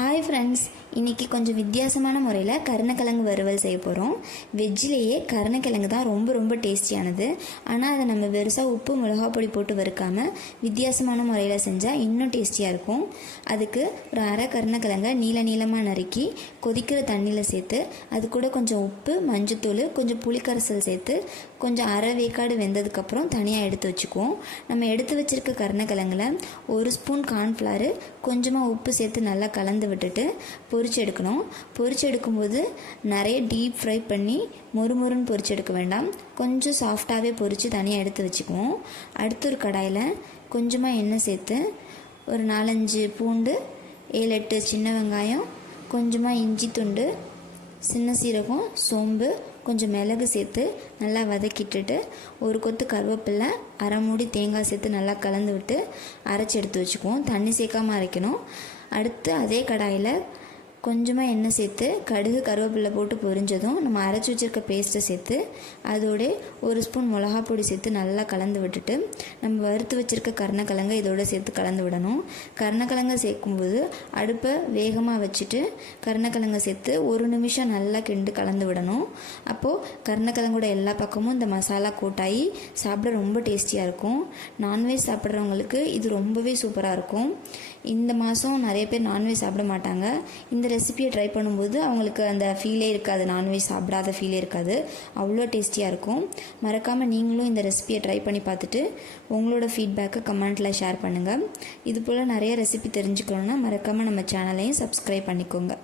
Hi friends இன்றைக்கி கொஞ்சம் வித்தியாசமான முறையில் கருணக்கிழங்கு வறுவல் செய்ய போகிறோம் வெஜ்ஜிலேயே கருணக்கிழங்கு தான் ரொம்ப ரொம்ப டேஸ்டியானது. ஆனால் அதை நம்ம வெறுசாக உப்பு மிளகா பொடி போட்டு வறுக்காமல் வித்தியாசமான முறையில் செஞ்சால் இன்னும் டேஸ்டியாக இருக்கும். அதுக்கு ஒரு அரை கருணக்கிழங்கை நீள நீளமாக நறுக்கி கொதிக்கிற தண்ணியில் சேர்த்து அது கூட கொஞ்சம் உப்பு மஞ்சத்தூள் கொஞ்சம் புளிக்கரைசல் சேர்த்து கொஞ்சம் அரை வேக்காடு வெந்ததுக்கப்புறம் தனியாக எடுத்து வச்சுக்குவோம். நம்ம எடுத்து வச்சுருக்க கருணக்கிழங்குல ஒரு ஸ்பூன் கார்ன்ஃப்ளவர் கொஞ்சமாக உப்பு சேர்த்து நல்லா கலந்து விட்டுட்டு பொரிச்சு எடுக்கணும் பொரிச்சு எடுக்கும்போது நிறைய டீப் ஃப்ரை பண்ணி மொறுமொறுன்னு பொரிச்சு எடுக்க வேண்டாம். கொஞ்சம் சாஃப்டாகவே பொரித்து தனியாக எடுத்து வச்சுக்குவோம். அடுத்த ஒரு கடாயில் கொஞ்சமாக எண்ணெய் சேர்த்து ஒரு நாலஞ்சு பூண்டு ஏழு எட்டு சின்ன வெங்காயம் கொஞ்சமாக இஞ்சி துண்டு சின்ன சீரகம் சோம்பு கொஞ்சம் மிளகு சேர்த்து நல்லா வதக்கிட்டுட்டு ஒரு கொத்து கருவேப்பிலை அரை மூடி தேங்காய் சேர்த்து நல்லா கலந்து விட்டு அரைச்சி எடுத்து வச்சுக்குவோம். தண்ணி சேர்க்காமல் அரைக்கணும். அடுத்து அதே கடாயில் கொஞ்சமாக எண்ணெய் சேர்த்து கடுகு கருவேப்பிலை போட்டு பொரிஞ்சதும் நம்ம அரைச்சி வச்சுருக்க பேஸ்ட்டை சேர்த்து அதோட ஒரு ஸ்பூன் மிளகா பொடி சேர்த்து நல்லா கலந்து விட்டுட்டு நம்ம வறுத்து வச்சுருக்க கருணக்கிழங்கை இதோட சேர்த்து கலந்து விடணும். கருணக்கிழங்கை சேர்க்கும்போது அடுப்பை வேகமாக வச்சுட்டு கருணக்கிழங்கை சேர்த்து ஒரு நிமிஷம் நல்லா கிண்டு கலந்து விடணும். அப்போது கருணக்கிழங்கோட எல்லா பக்கமும் இந்த மசாலா கூட்டாகி சாப்பிட ரொம்ப டேஸ்டியாக இருக்கும். நான்வெஜ் சாப்பிட்றவங்களுக்கு இது ரொம்பவே சூப்பராக இருக்கும். இந்த மாதம் நிறைய பேர் நான்வெஜ் சாப்பிட மாட்டாங்க. இந்த ரெசிபியை ட்ரை பண்ணும்போது அவங்களுக்கு அந்த ஃபீலே இருக்காது. நான்வெஜ் சாப்பிடாத ஃபீலே இருக்காது. அவ்வளோ டேஸ்டியாக இருக்கும். மறக்காமல் நீங்களும் இந்த ரெசிபியை ட்ரை பண்ணி பார்த்துட்டு உங்களோட ஃபீட்பேக்கை கமெண்ட்டில் ஷேர் பண்ணுங்கள் இது போல் நிறைய ரெசிபி தெரிஞ்சுக்கணுன்னா மறக்காமல் நம்ம சேனலையும் சப்ஸ்கிரைப் பண்ணிக்கோங்க.